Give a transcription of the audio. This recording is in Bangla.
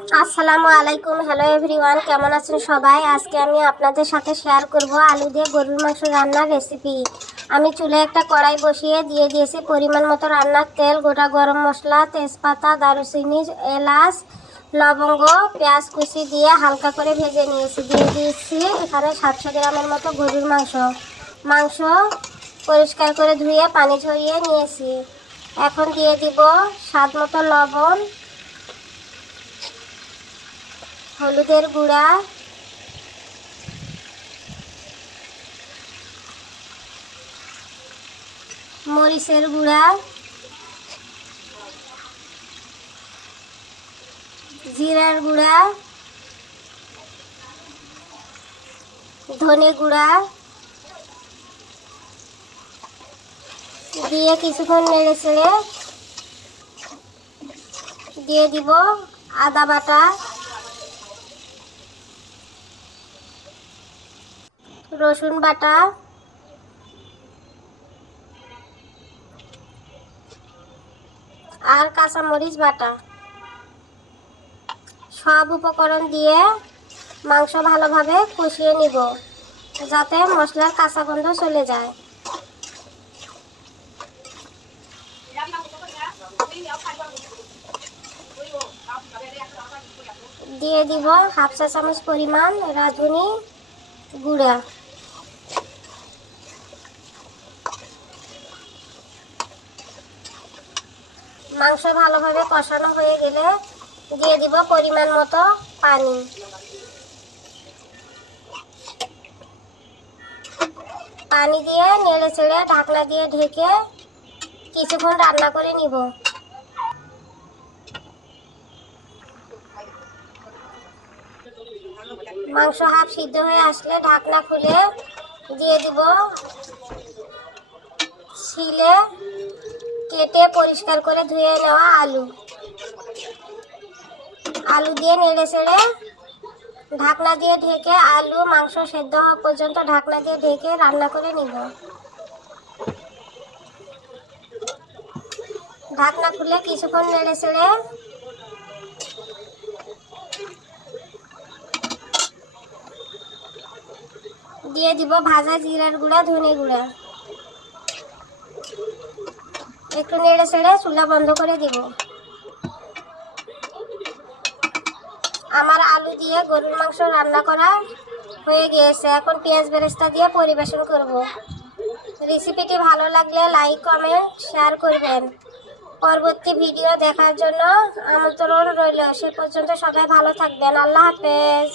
আসসালামু আলাইকুম। হ্যালো এভরিওয়ান, কেমন আছেন সবাই? আজকে আমি আপনাদের সাথে শেয়ার করব আলু দিয়ে গরুর মাংস রান্নার রেসিপি। আমি চুলে একটা কড়াই বসিয়ে দিয়ে দিয়েছি পরিমাণ মতো রান্নার তেল, গোটা গরম মশলা, তেজপাতা, দারুচিনি, এলাচ, লবঙ্গ, পেঁয়াজ কুচি দিয়ে হালকা করে ভেজে নিয়েছি। দিয়ে দিয়েছি এখানে 700 গ্রামের মতো গরুর মাংস পরিষ্কার করে ধুয়ে পানি ঝরিয়ে নিয়েছি। এখন দিয়ে দিব স্বাদ মতো লবণ, হলুদের গুঁড়া, মরিচের গুঁড়া, জিরার গুঁড়া, ধনে গুঁড়া দিয়ে কিছুক্ষণ নেড়ে চেড়ে দিয়ে দিব আদা বাটা, রসুন বাটা, আর কাঁচামরিচ বাটা। সব উপকরণ দিয়ে মাংস ভালোভাবে কষিয়ে নিব যাতে মশলার কাঁচা গন্ধ চলে যায়। দিয়ে দিব হাফ চা চামচ পরিমাণ রাঁধুনি গুঁড়া। মাংস ভালোভাবে কষানো হয়ে গেলে দিয়ে দিব পরিমাণ মতো পানি। পানি দিয়ে নেড়ে চেড়ে ঢাকনা দিয়ে ঢেকে কিছুক্ষণ রান্না করে নিব। মাংস হাফ সিদ্ধ হয়ে আসলে ঢাকনা খুলে দিয়ে দিব ছিলে কেটে পরিষ্কার করে ধুয়ে নেওয়া আলু দিয়ে নেড়ে চেড়ে ঢাকনা দিয়ে ঢেকে আলু মাংস সেদ্ধ হওয়া পর্যন্ত ঢাকনা দিয়ে ঢেকে রান্না করে নিব। ঢাকনা খুলে কিছুক্ষণ নেড়ে চেড়ে দিয়ে দিব ভাজা জিরার গুঁড়া, ধনে গুঁড়া। একটু নেড়ে চেড়ে চুলা বন্ধ করে দিব। আমার আলু দিয়ে গরুর মাংস রান্না করা হয়ে গিয়েছে। এখন পেঁয়াজ বেরেস্তা দিয়ে পরিবেশন করব। রেসিপিটি ভালো লাগলে লাইক, কমেন্ট, শেয়ার করবেন। পরবর্তী ভিডিও দেখার জন্য আমন্ত্রণ রইল। সে পর্যন্ত সবাই ভালো থাকবেন। আল্লাহ হাফেজ।